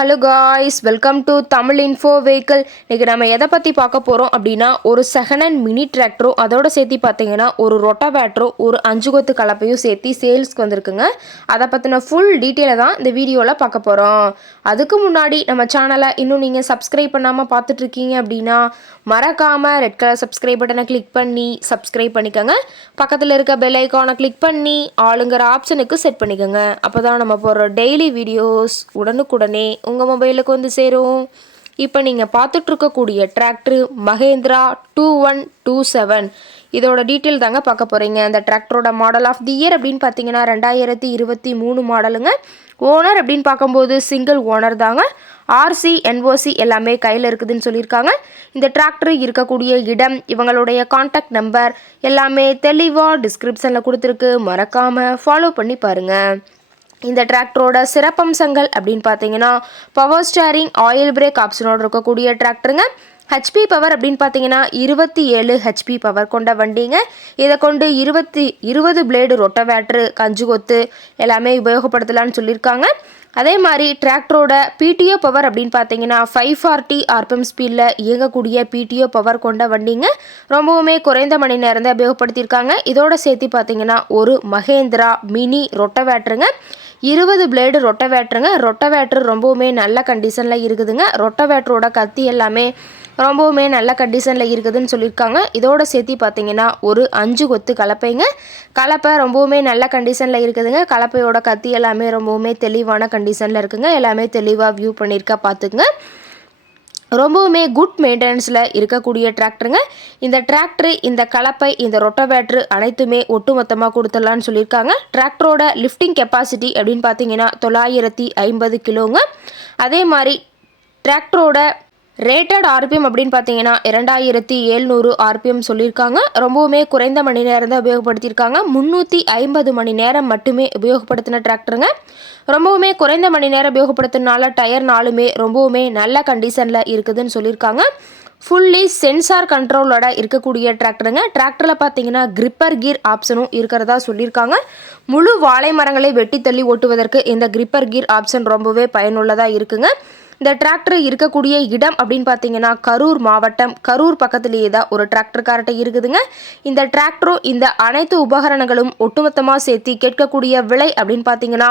Hello guys welcome to Tamil info vehicle இன்றைக்கி நம்ம எதை பற்றி பார்க்க போகிறோம் அப்படின்னா ஒரு செகண்ட் ஹேண்ட் மினி டிராக்டரும் அதோட சேர்த்து பார்த்தீங்கன்னா ஒரு ரொட்டாவேட்டரும் ஒரு அஞ்சு கொத்து கலப்பையும் சேர்த்து சேல்ஸ்க்கு வந்திருக்குங்க. அதை பற்றின ஃபுல் டீட்டெயிலை தான் இந்த வீடியோவில் பார்க்க போகிறோம் அதுக்கு முன்னாடி நம்ம சேனலை இன்னும் நீங்கள் சப்ஸ்கிரைப் பண்ணாமல் பார்த்துட்ருக்கீங்க அப்படின்னா மறக்காமல் ரெட் கலர் சப்ஸ்கிரைப் பட்டனை கிளிக் பண்ணி சப்ஸ்கிரைப் பண்ணிக்கோங்க. பக்கத்தில் இருக்க பெல் ஐக்கானை கிளிக் பண்ணி ஆளுங்கிற ஆப்ஷனுக்கு செட் பண்ணிக்கோங்க. அப்போ தான் நம்ம போடுற டெய்லி வீடியோஸ் உடனுக்குடனே உங்கள் மொபைலுக்கு வந்து சேரும். இப்போ நீங்கள் பார்த்துட்ருக்கக்கூடிய tractor Mahindra two one two seven இதோட டீட்டெயில் தாங்க பார்க்க போகிறீங்க அந்த டிராக்டரோட மாடல் ஆஃப் தி இயர் அப்படின்னு பார்த்தீங்கன்னா ரெண்டாயிரத்தி இருபத்தி மூணு மாடலுங்க ஓனர் அப்படின்னு பார்க்கும்போது சிங்கிள் ஓனர் தாங்க. ஆர்சி என்ஓசி எல்லாமே கையில் இருக்குதுன்னு சொல்லியிருக்காங்க. இந்த டிராக்டர் இருக்கக்கூடிய இடம் இவங்களுடைய காண்டாக்ட் நம்பர் எல்லாமே தெளிவாக டிஸ்கிரிப்ஷனில் கொடுத்துருக்கு. மறக்காமல் ஃபாலோ பண்ணி பாருங்கள் இந்த டிராக்டரோட சிறப்பம்சங்கள் அப்படின்னு பார்த்தீங்கன்னா பவர் ஸ்டேரிங் ஆயில் பிரேக் ஆப்ஷனோடு இருக்கக்கூடிய டிராக்டருங்க ஹெச்பி பவர் அப்படின்னு பார்த்தீங்கன்னா இருபத்தி ஏழு ஹெச்பி பவர் கொண்ட வண்டிங்க. இதை கொண்டு இருபத்தி இருபது பிளேடு ரொட்டவேட்ரு கஞ்சு கொத்து எல்லாமே உபயோகப்படுத்தலான்னு சொல்லியிருக்காங்க. அதே மாதிரி டிராக்டரோட பிடிஓ பவர் அப்படின்னு பார்த்தீங்கன்னா ஃபைவ் ஃபார்ட்டி ஆர்பிஎம் ஸ்பீடில் இயங்கக்கூடிய பிடிஓ பவர் கொண்ட வண்டிங்க ரொம்பவுமே குறைந்த மணி நேரம் தான் உபயோகப்படுத்தியிருக்காங்க. இதோட சேர்த்து பார்த்தீங்கன்னா ஒரு மகேந்திரா மினி ரொட்டவேட்ருங்க இருபது பிளேடு ரொட்டவேட்ருங்க ரொட்டவேட்டர் ரொம்பவுமே நல்ல கண்டிஷனில் இருக்குதுங்க. ரொட்டவேட்டரோட கத்தி எல்லாமே ரொம்பவுமே நல்ல கண்டிஷனில் இருக்குதுன்னு சொல்லியிருக்காங்க. இதோட சேர்த்து பார்த்தீங்கன்னா ஒரு அஞ்சு கொத்து கலப்பைங்க. கலப்பை ரொம்பவுமே நல்ல கண்டிஷனில் இருக்குதுங்க. கலப்பையோட கத்தி எல்லாமே ரொம்பவுமே தெளிவான கண்டிஷனில் இருக்குங்க. எல்லாமே தெளிவாக வியூ பண்ணியிருக்கா பார்த்துக்குங்க. ரொம்பவுமே குட் மெயின்டெனன்ஸில் இருக்கக்கூடிய டிராக்டருங்க இந்த டிராக்டரு இந்த கலப்பை இந்த ரொட்டோவேட்ரு அனைத்துமே ஒட்டுமொத்தமாக கொடுத்துடலான்னு சொல்லியிருக்காங்க. டிராக்டரோட லிஃப்டிங் கெப்பாசிட்டி அப்படின்னு பார்த்தீங்கன்னா தொள்ளாயிரத்தி ஐம்பது கிலோங்க அதே மாதிரி டிராக்டரோட ரேட்டட் ஆர்பிஎம் அப்படின்னு பார்த்தீங்கன்னா இரண்டாயிரத்தி எழுநூறு ஆர்பிஎம் சொல்லியிருக்காங்க. ரொம்பவுமே குறைந்த மணி நேரம் தான் உபயோகப்படுத்தியிருக்காங்க. முந்நூற்றி ஐம்பது மணி நேரம் மட்டுமே உபயோகப்படுத்தின டிராக்டருங்க ரொம்பவுமே குறைந்த மணி நேரம் உபயோகப்படுத்தினால டயர் நாளுமே ரொம்பவுமே நல்ல கண்டிஷனில் இருக்குதுன்னு சொல்லியிருக்காங்க. ஃபுல்லி சென்சார் கண்ட்ரோலோட இருக்கக்கூடிய டிராக்டருங்க டிராக்டரில் பார்த்தீங்கன்னா கிரிப்பர் கீர் ஆப்ஷனும் இருக்கிறதா சொல்லியிருக்காங்க. முழு வாழை மரங்களை வெட்டி தள்ளி ஓட்டுவதற்கு இந்த கிரிப்பர் கீர் ஆப்ஷன் ரொம்பவே பயனுள்ளதாக இருக்குங்க. இந்த டிராக்டர் இருக்கக்கூடிய இடம் அப்படின்னு பார்த்தீங்கன்னா கரூர் மாவட்டம். கரூர் பக்கத்துலேயே தான் ஒரு டிராக்டர்கார்ட்ட இருக்குதுங்க. இந்த டிராக்டரும் இந்த அனைத்து உபகரணங்களும் ஒட்டுமொத்தமாக சேர்த்து கேட்கக்கூடிய விலை அப்படின்னு பார்த்தீங்கன்னா